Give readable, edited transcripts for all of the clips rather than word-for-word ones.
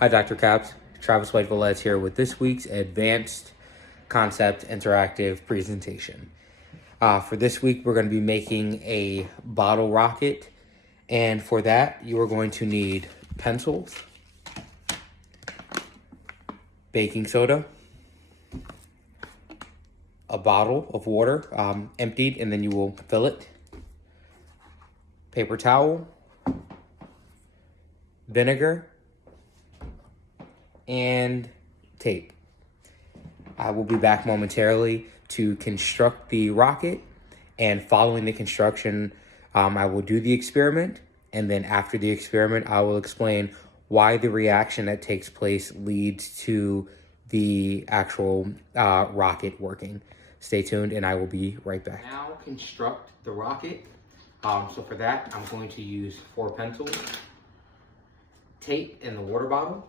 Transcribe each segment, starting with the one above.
Hi, Dr. Caps. Travis White-Velez here with this week's Advanced Concept Interactive presentation. For this week, we're going to be making a bottle rocket. And for that, you are going to need pencils, baking soda, a bottle of water, emptied, and then you will fill it, paper towel, vinegar, and tape. I will be back momentarily to construct the rocket, and following the construction, I will do the experiment, and then after the experiment, I will explain why the reaction that takes place leads to the actual rocket working. Stay tuned, and I will be right back. Now construct the rocket. So for that, I'm going to use 4 pencils, tape in the water bottle,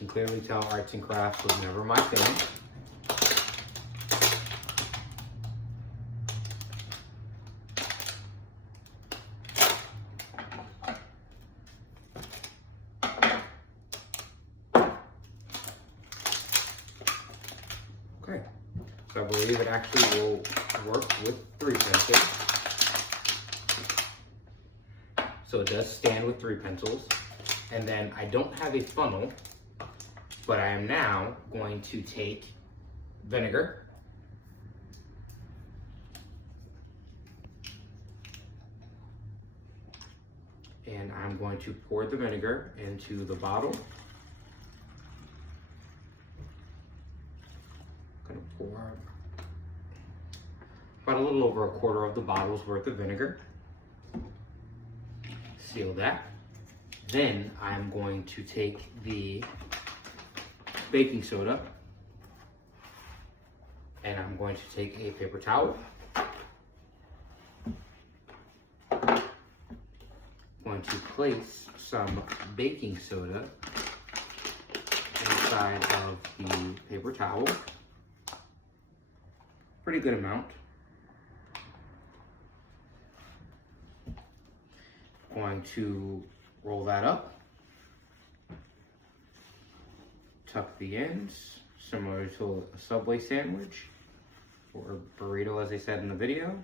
You can clearly tell arts and crafts was never my thing. Okay, so I believe it actually will work with 3 pencils. So it does stand with 3 pencils. And then I don't have a funnel, but I am now going to take vinegar, and I'm going to pour the vinegar into the bottle. I'm going to pour about a little over 1/4 of the bottle's worth of vinegar. Seal that. Then I'm going to take the baking soda, and I'm going to take a paper towel. Going to place some baking soda inside of the paper towel. Pretty good amount. Going to roll that up. Tuck the ends, similar to a Subway sandwich or a burrito, as they said in the video.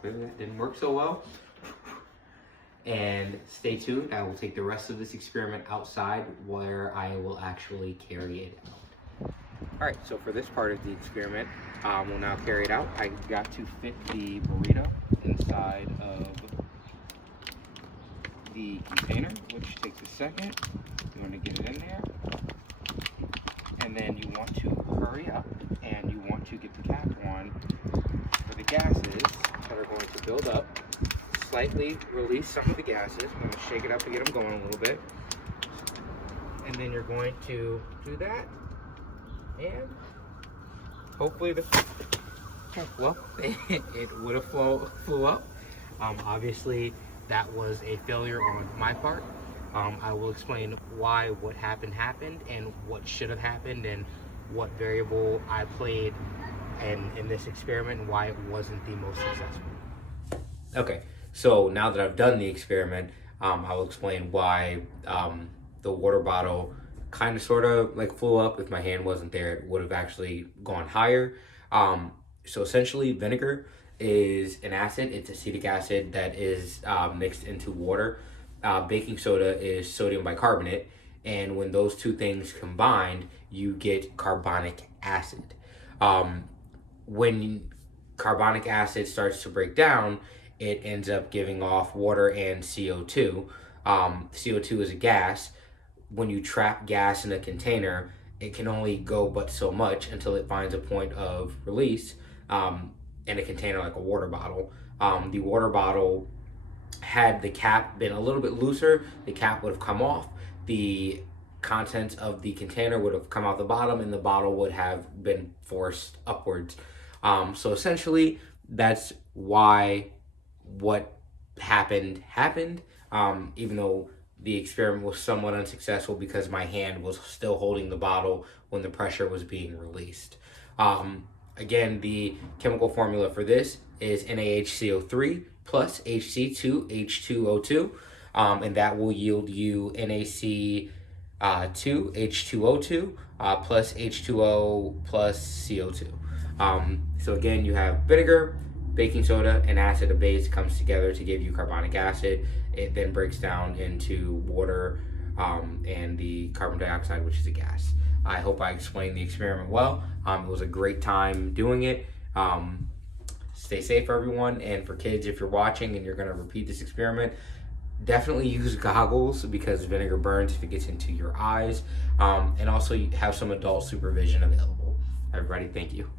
Clearly that didn't work so well. And stay tuned, I will take the rest of this experiment outside where I will actually carry it out. All right, so for this part of the experiment, we'll now carry it out. I got to fit the burrito inside of the container, which takes a second. You want to get it in there, and then you want to hurry up and you want to get the cap on for the gases that are going to build up. Slightly release some of the gases. I'm going to shake it up to get them going a little bit, and then you're going to do that, and hopefully the well, it would have flew up. Obviously, that was a failure on my part. I will explain why what happened, and what should have happened, and what variable I played in this experiment, and why it wasn't the most successful. Okay, so now that I've done the experiment, I will explain why the water bottle kind of sort of like flew up. If my hand wasn't there, it would have actually gone higher. So essentially, vinegar is an acid. It's acetic acid that is mixed into water. Baking soda is sodium bicarbonate, and when those two things combined, you get carbonic acid. When carbonic acid starts to break down, it ends up giving off water and CO2. CO2 is a gas. When you trap gas in a container, it can only go but so much until it finds a point of release in a container like a water bottle. The water bottle, had the cap been a little bit looser, the cap would have come off. The contents of the container would have come out the bottom, and the bottle would have been forced upwards. So essentially, that's why what happened. Even though the experiment was somewhat unsuccessful because my hand was still holding the bottle when the pressure was being released. Again, the chemical formula for this is NaHCO3 plus Hc2H2O2, and that will yield you NaC2H2O2 plus H2O plus CO2. So again, you have vinegar, baking soda, and acid and base comes together to give you carbonic acid. It then breaks down into water and the carbon dioxide, which is a gas. I hope I explained the experiment well. It was a great time doing it. Stay safe, everyone. And for kids, if you're watching and you're going to repeat this experiment, definitely use goggles because vinegar burns if it gets into your eyes. And also have some adult supervision available. Everybody, thank you.